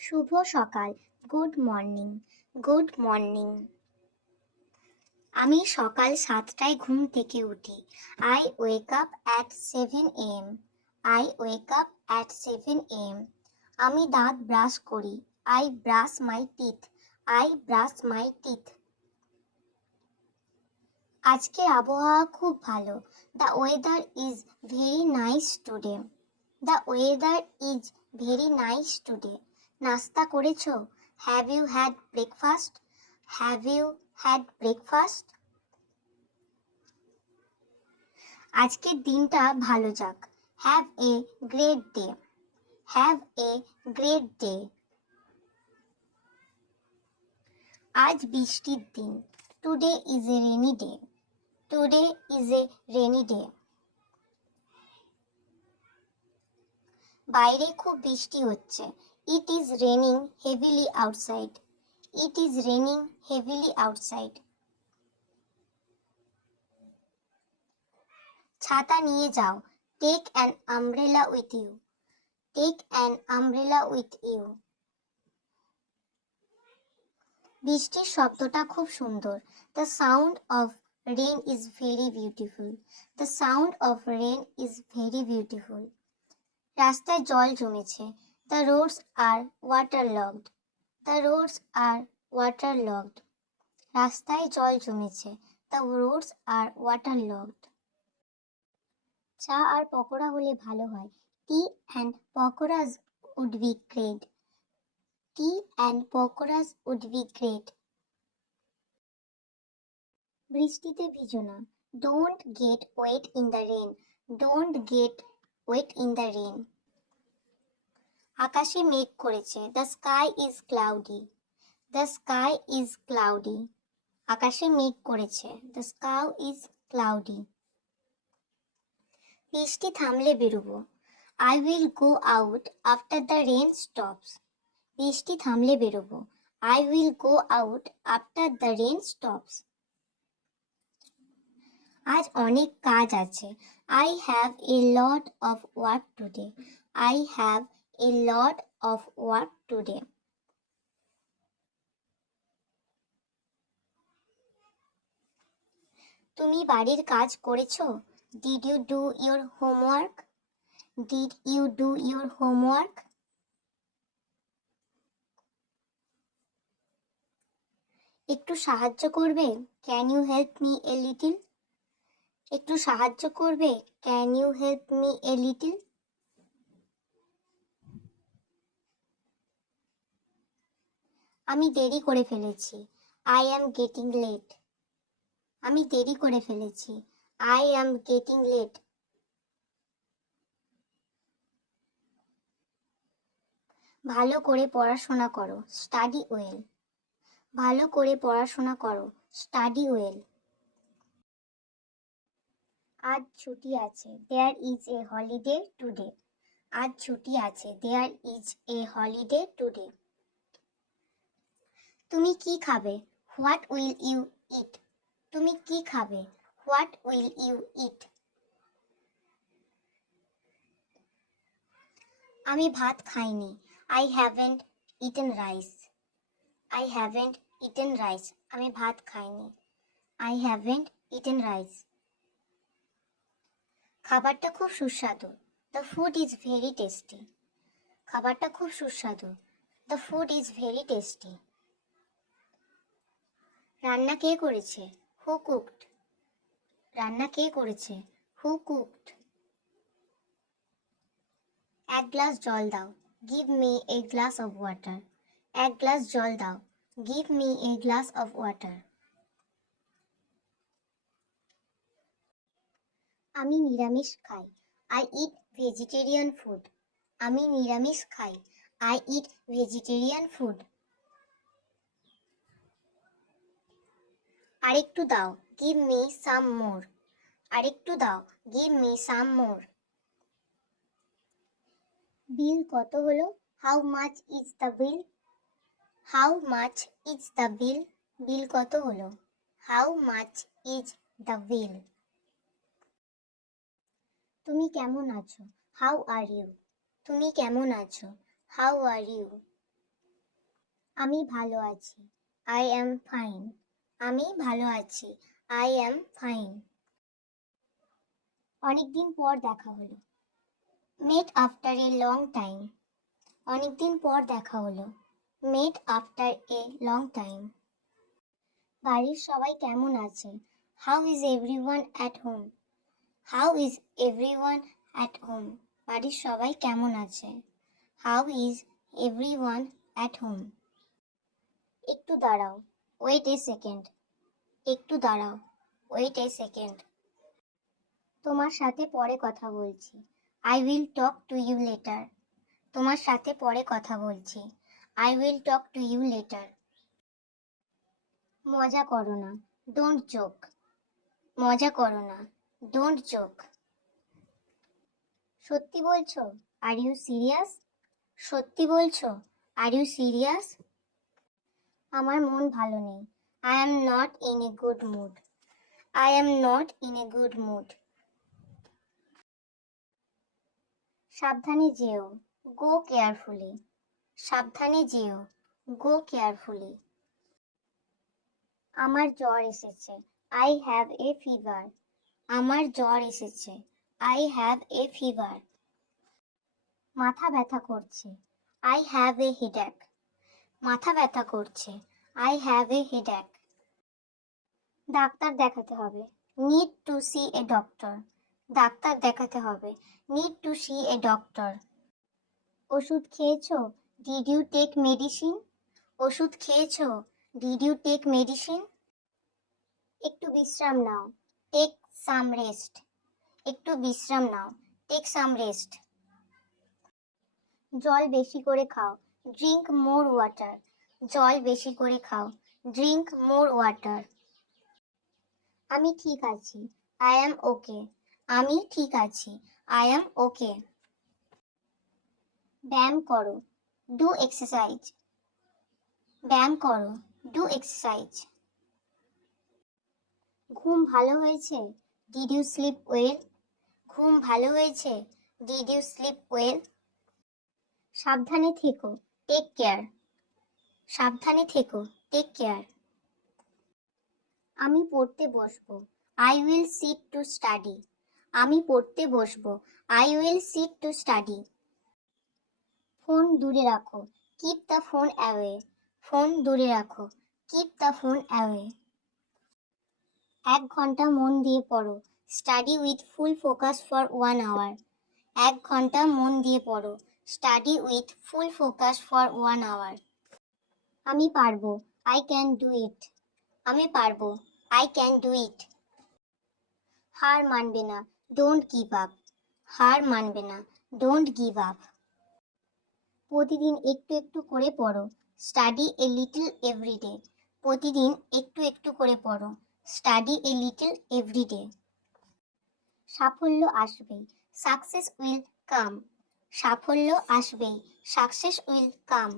শুভ সকাল। Good morning. Good morning. আমি সকাল 7টায় ঘুম থেকে উঠি। I wake up at 7 AM। I wake up at 7 AM। আমি দাঁত ব্রাশ করি। I brush my teeth. I brush my teeth. আজকের আবহাওয়া খুব ভালো। The weather is very nice today. The weather is very nice today. নাস্তা করেছো? Have you had breakfast? Have you had breakfast? আজকের দিনটা ভালো যাক। Have a great day. Have a great day. আজ বৃষ্টির দিন। Today is a rainy day. Today is a rainy day. বাইরে খুব বৃষ্টি হচ্ছে। It is raining heavily outside. It is raining heavily outside. ছাতা নিয়ে যাও। Take an umbrella with you. Take an umbrella with you. বৃষ্টির শব্দটা খুব সুন্দর। The sound of rain is very beautiful. The sound of rain is very beautiful. রাস্তায় জল জমেছে। The roads are water logged. The roads are waterlogged. রাস্তায় জল জমেছে। The roads are waterlogged. চা আর পকোড়া হলে ভালো হয়। Tea and pakoras would be great. Tea and pakoras would be great. বৃষ্টিতে ভিজো না। Don't get wet in the rain. Don't get wet in the rain. আকাশে মেঘ করেছে। The sky is cloudy. The sky is cloudy. আকাশে মেঘ করেছে। The sky is cloudy. বৃষ্টি থামলে বেরোবো। I will go out after the rain stops. বৃষ্টি থামলে বেরোবো। I will go out after the rain stops. আজ অনেক কাজ আছে। I have a lot of work today. I have a lot of work today. তুমি বাড়ির কাজ করেছো? Did you do your homework? Did you do your homework? একটু সাহায্য করবে? Can you help me a little? একটু সাহায্য করবে? Can you help me a little? আমি দেরি করে ফেলেছি। I am getting late. আমি দেরি করে ফেলেছি। I am getting late. ভালো করে পড়াশোনা করো। Study well. ভালো করে পড়াশোনা করো। Study well. আজ ছুটি আছে। There is a holiday today. আজ ছুটি আছে। There is a holiday today. তুমি কি খাবে? What will you eat? তুমি কি খাবে? What will you eat? আমি ভাত খাইনি। I haven't eaten rice. I haven't eaten rice. আমি ভাত খাইনি। I haven't eaten rice. খাবারটা খুব সুস্বাদু। The food is very tasty. খাবারটা খুব সুস্বাদু। The food is very tasty. রান্না কে করেছে? হু কুকড? রান্না কে করেছে? হু কুকড? এক গ্লাস জল দাও। Give me a glass of water. এক গ্লাস জল দাও। Give me a glass of water. আমি নিরামিষ খাই। I eat vegetarian food. আমি নিরামিষ খাই। I eat vegetarian food. আরেকটু দাও। গিভ মি সাম মোর। আরেকটু দাও। Give me some more. Bill কত হলো? How much is the bill? How much is the bill? Bill কত হলো? How much is the bill? তুমি কেমন আছো? How are you? তুমি কেমন আছো? How are you? আমি ভালো আছি। I am fine. আমি ভালো আছি। I am fine. অনেকদিন পর দেখা হলো। Met after a long time. অনেকদিন পর দেখা হলো। Met after a long time. বাড়ির সবাই কেমন আছে? How is everyone at home? How is everyone at home? বাড়ির সবাই কেমন আছে? How is everyone at home? একটু দাঁড়াও। Wait a second. একটু দাঁড়াও। Wait a second. তোমার সাথে পরে কথা বলছি। I will talk to you later. তোমার সাথে পরে কথা বলছি। I will talk to you later. মজা করো না। Don't joke. মজা করো না। Don't joke. সত্যি বলছো? Are you serious? সত্যি বলছো? Are you serious? আমার মন ভালো নেই। I am not in a good mood. I am not in a good mood. সাবধানে যেও। Go carefully. সাবধানে যেও। Go carefully. আমার জ্বর এসেছে। I have a fever. আমার জ্বর এসেছে। I have a fever. মাথা ব্যথা করছে। I have a headache. মাথা ব্যথা করছে। I have a headache. ডাক্তার দেখাতে হবে। Need to see a doctor. ডাক্তার দেখাতে হবে। Need to see a doctor. ওষুধ খেয়েছো? Did you take medicine? ওষুধ খেয়েছো? Did you take medicine? একটু বিশ্রাম নাও। Take some rest. একটু বিশ্রাম নাও। Take some rest. জল বেশি করে খাও। Drink more water. জল বেশি করে খাও। Drink more water. আমি ঠিক আছি। I am okay. আমি ঠিক আছি। I am okay. ব্যায়াম করো। Do exercise. ব্যায়াম করো। Do exercise. ঘুম ভালো হয়েছে? Did you sleep well? ঘুম ভালো হয়েছে? Did you sleep well? সাবধানে থেকো। Take care. সাবধানে থেকো। Take care. আমি পড়তে বসবো। I will sit to study. আমি পড়তে বসবো। I will sit to study. Phone দূরে রাখো। Keep the phone away. Phone দূরে রাখো। Keep the phone away. 1 ঘন্টা মন দিয়ে পড়ো। Study with full focus for 1 hour. 1 ঘন্টা মন দিয়ে পড়ো। Study with full focus for 1 hour. আমি পারবো। I can do it. আমি পারবো। I can do it. হার মানবে না। Don't give up. হার মানবে না। Don't give up. প্রতিদিন একটু একটু করে পড়ো। Study a little every day. প্রতিদিন একটু একটু করে পড়ো। Study a little every day. সাফল্য আসবেই। সাকসেস উইল কাম। সাফল্য আসবেই। Success will come.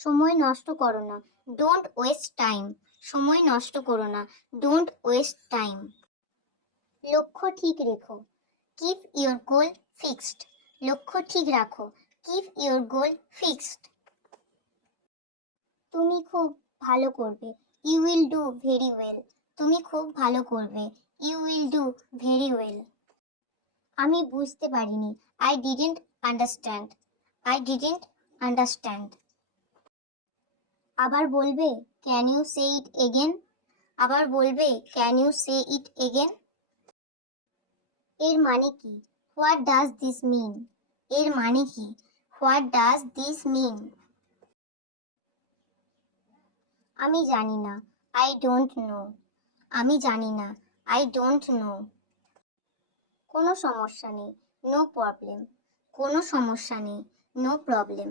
সময় নষ্ট করো না। Don't waste time. সময় নষ্ট করো না। Don't waste time. লক্ষ্য ঠিক রেখো। Keep your goal fixed. লক্ষ্য ঠিক রাখো। Keep your goal fixed. তুমি খুব ভালো করবে। You will do very well. তুমি খুব ভালো করবে। You will do very well. আমি বুঝতে পারিনি। I didn't understand. I didn't understand. আবার বলবে? Can you say it again? আবার বলবে? Can you say it again? এর মানে কি? What does this mean? এর মানে কি? What does this mean? আমি জানি না। I don't know. আমি জানি না। I don't know. কোনো সমস্যা নেই। No problem. কোনো সমস্যা নেই। No problem.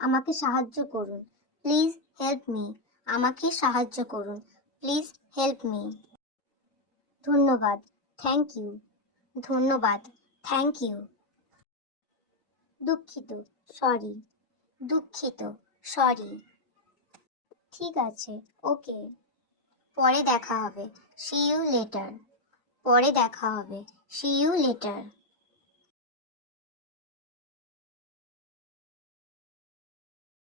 আমাকে সাহায্য করুন। Please help me. আমাকে সাহায্য করুন। Please help me. ধন্যবাদ। Thank you. ধন্যবাদ। Thank you. দুঃখিত। সরি। দুঃখিত। সরি। ঠিক আছে। ওকে। পরে দেখা হবে। See you letter. পরে দেখা হবে। See you letter.